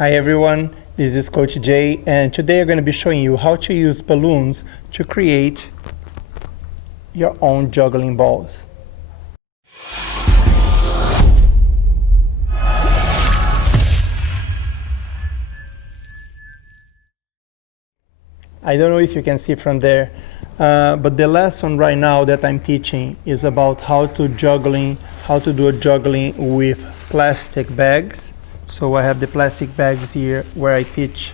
Hi everyone, this is Coach Jay, and today I'm going to be showing you how to use balloons to create your own juggling balls. I don't know if you can see from there, but the lesson right now that I'm teaching is about how to do a juggling with plastic bags. So I have the plastic bags here where I teach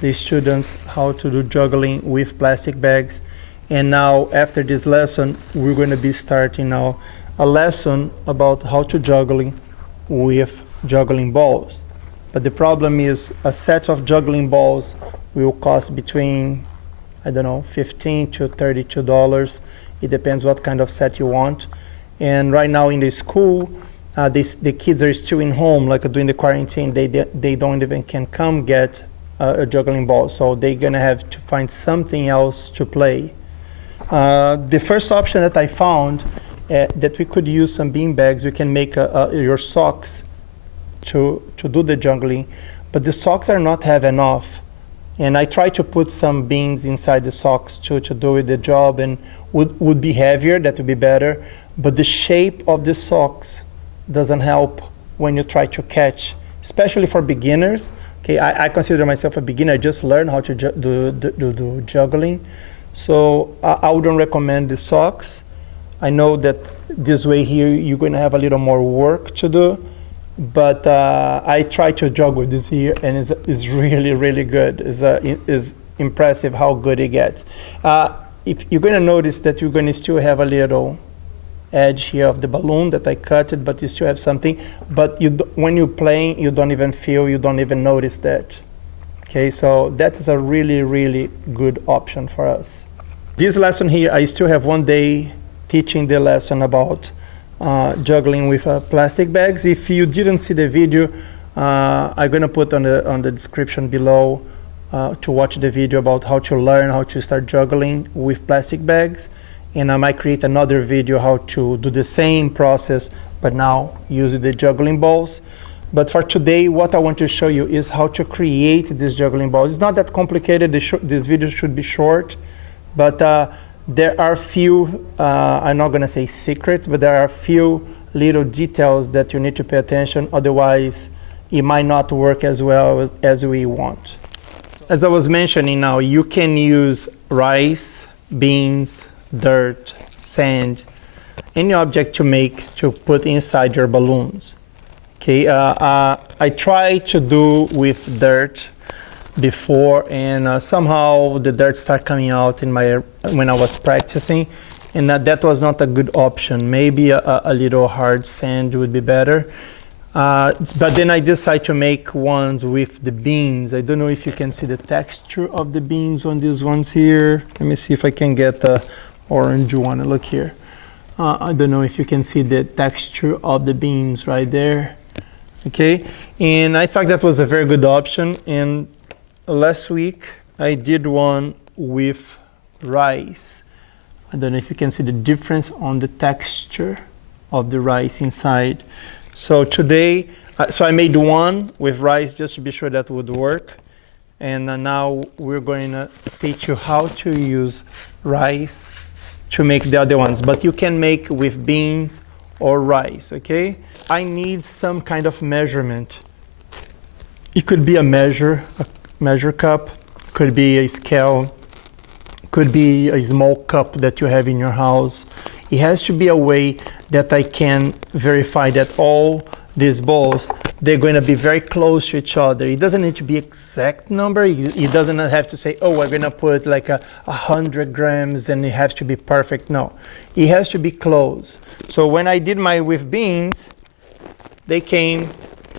the students how to do juggling with plastic bags. And now after this lesson, we're going to be starting now a lesson about how to juggling with juggling balls. But the problem is a set of juggling balls will cost between, I don't know, $15 to $32. It depends what kind of set you want. And right now in the school, the kids are still in home, like during the quarantine. They don't even can come get a juggling ball, so they're gonna have to find something else to play. The first option that I found that we could use some bean bags. We can make your socks to do the juggling, but the socks are not heavy enough. And I try to put some beans inside the socks to do the job, and would be heavier, that would be better. But the shape of the socks doesn't help when you try to catch, especially for beginners. Okay, I consider myself a beginner. I just learned how to do juggling. So I wouldn't recommend the socks. I know that this way here you're going to have a little more work to do, but I try to juggle with this here, and it's really, really good. It's impressive how good it gets. If you're going to notice that you're going to still have a little edge here of the balloon that I cut it, but you still have something. But when you're playing, you don't even feel, you don't even notice that. Okay, so that is a really, really good option for us. This lesson here, I still have one day teaching the lesson about juggling with plastic bags. If you didn't see the video, I'm gonna put on the description below to watch the video about how to learn how to start juggling with plastic bags. And I might create another video how to do the same process, but now using the juggling balls. But for today, what I want to show you is how to create this juggling ball. It's not that complicated. This video should be short, but there are few, I'm not gonna say secrets, but there are a few little details that you need to pay attention. Otherwise, it might not work as well as we want. As I was mentioning now, you can use rice, beans, dirt, sand, any object to put inside your balloons. Okay, I tried to do with dirt before, and somehow the dirt started coming out when I was practicing, and that was not a good option. Maybe a little hard sand would be better. But then I decided to make ones with the beans. I don't know if you can see the texture of the beans on these ones here. Let me see if I can get the orange one. Look here. I don't know if you can see the texture of the beans right there. Okay, and I thought that was a very good option. And last week I did one with rice. I don't know if you can see the difference on the texture of the rice inside. So today, so I made one with rice just to be sure that would work. And now we're going to teach you how to use rice to make the other ones. But you can make with beans or rice, okay? I need some kind of measurement. It could be a measure cup, could be a scale, could be a small cup that you have in your house. It has to be a way that I can verify that all these balls, they're going to be very close to each other. It doesn't need to be exact number. It doesn't have to say, oh, we're going to put like 100 grams and it has to be perfect. No, it has to be close. So when I did my with beans, they came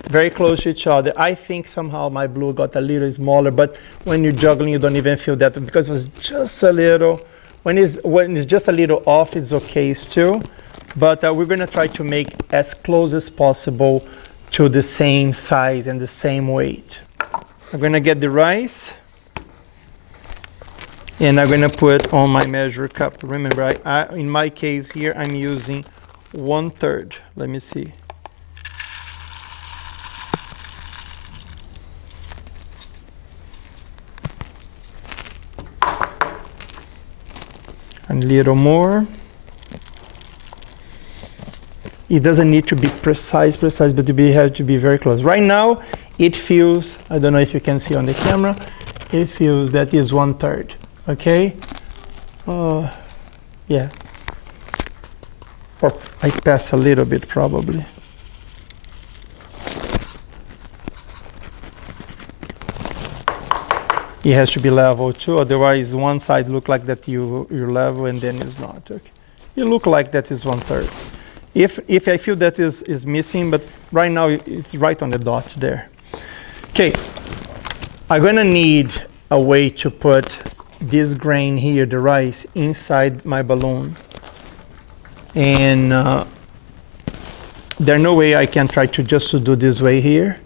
very close to each other. I think somehow my blue got a little smaller, but when you're juggling, you don't even feel that because it was just a little. When it's just a little off, it's okay still. But we're going to try to make as close as possible to the same size and the same weight. I'm going to get the rice, and I'm going to put on my measure cup. Remember, in my case here, I'm using 1/3. Let me see. A little more. It doesn't need to be precise, but you have to be very close. Right now, it feels, I don't know if you can see on the camera, it feels that is 1/3, okay? Yeah. Or I pass a little bit probably. It has to be level too, otherwise one side look like that you're level and then it's not. Okay. You look like that is 1/3. If I feel that is missing, but right now it's right on the dot there. Okay, I'm gonna need a way to put this grain here, the rice, inside my balloon. And there's no way I can try to just to do this way here.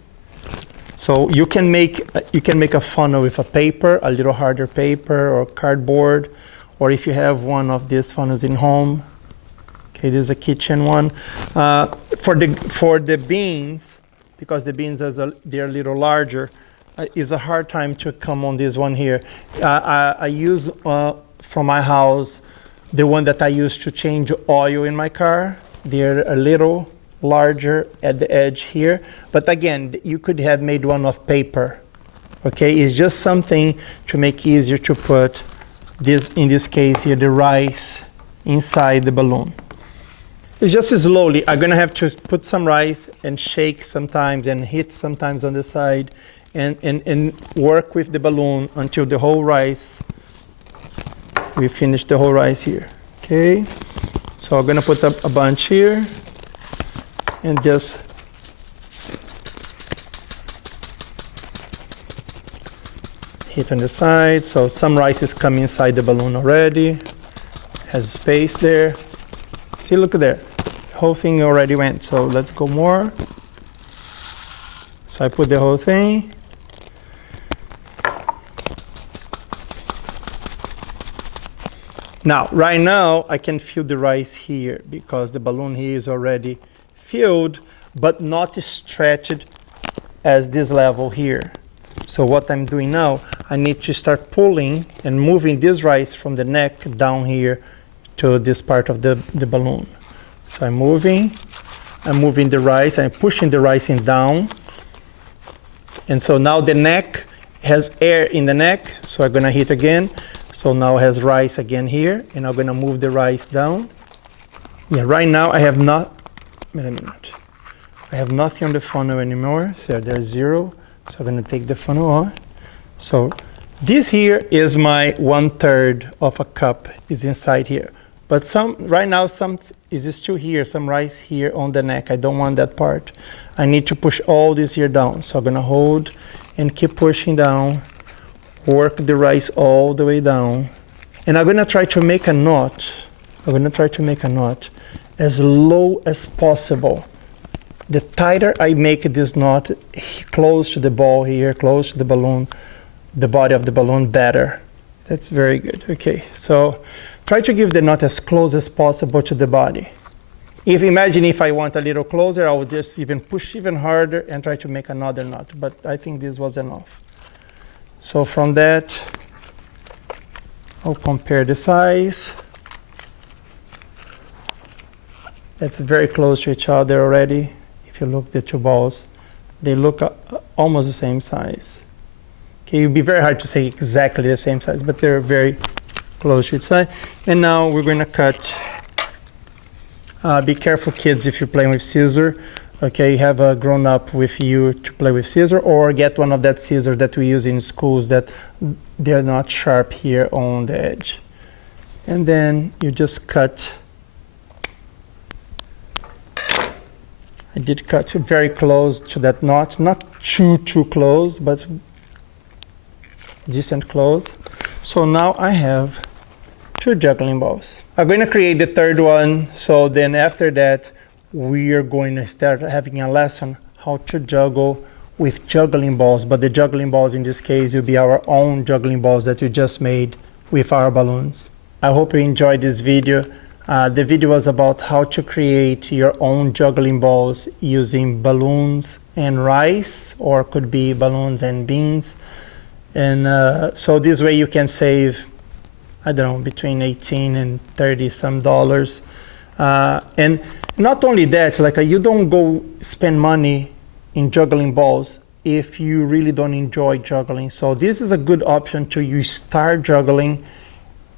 So you can make a funnel with a paper, a little harder paper or cardboard, or if you have one of these funnels in home. Okay, this is a kitchen one. For the beans, because the beans they're a little larger, it's a hard time to come on this one here. I use from my house the one that I use to change oil in my car. They're a little larger at the edge here, but again, you could have made one of paper. Okay, it's just something to make easier to put this, in this case here, the rice inside the balloon. It's just slowly. I'm gonna have to put some rice and shake sometimes and hit sometimes on the side and work with the balloon until the whole rice, we finish the whole rice here. Okay, so I'm gonna put up a bunch here and just hit on the side. So some rice is coming inside the balloon already, has space there. See, look there, the whole thing already went. So let's go more. So I put the whole thing. Now, right now, I can feel the rice here because the balloon here is already filled, but not stretched as this level here. So what I'm doing now, I need to start pulling and moving this rice from the neck down here to this part of the balloon. So I'm moving the rice, I'm pushing the rice in down. And so now the neck has air in the neck, so I'm gonna hit again. So now it has rice again here, and I'm gonna move the rice down. Yeah, right now I have not, wait a minute. I have nothing on the funnel anymore, so there's 0. So I'm gonna take the funnel off. So this here is my 1/3 of a cup is inside here. But right now some is still here, some rice here on the neck. I don't want that part. I need to push all this here down. So I'm gonna hold and keep pushing down, work the rice all the way down. And I'm gonna try to make a knot. I'm gonna try to make a knot as low as possible. The tighter I make this knot close to the ball here, close to the balloon, the body of the balloon, better. That's very good. Okay, so try to give the knot as close as possible to the body. Imagine if I want a little closer, I would just even push even harder and try to make another knot, but I think this was enough. So from that, I'll compare the size. That's very close to each other already. If you look at the two balls, they look almost the same size. Okay, it would be very hard to say exactly the same size, but they're very close to each side. And now we're going to cut. Be careful, kids, if you're playing with scissors. Okay, have a grown-up with you to play with scissors, or get one of that scissors that we use in schools that they're not sharp here on the edge. And then you just cut. I did cut very close to that knot, not too close, but decent close. So now I have 2 juggling balls. I'm going to create the third one, so then after that we are going to start having a lesson how to juggle with juggling balls, but the juggling balls in this case will be our own juggling balls that we just made with our balloons. I hope you enjoyed this video. The video was about how to create your own juggling balls using balloons and rice, or could be balloons and beans. And so this way you can save I don't know, between 18 and 30 some dollars. And not only that, like you don't go spend money in juggling balls if you really don't enjoy juggling. So this is a good option to you start juggling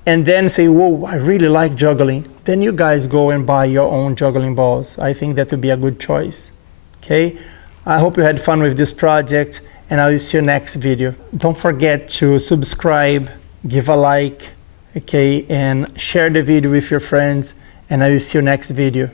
and then say, whoa, I really like juggling. Then you guys go and buy your own juggling balls. I think that would be a good choice. Okay, I hope you had fun with this project, and I will see you next video. Don't forget to subscribe, give a like, okay, and share the video with your friends, and I will see you next video.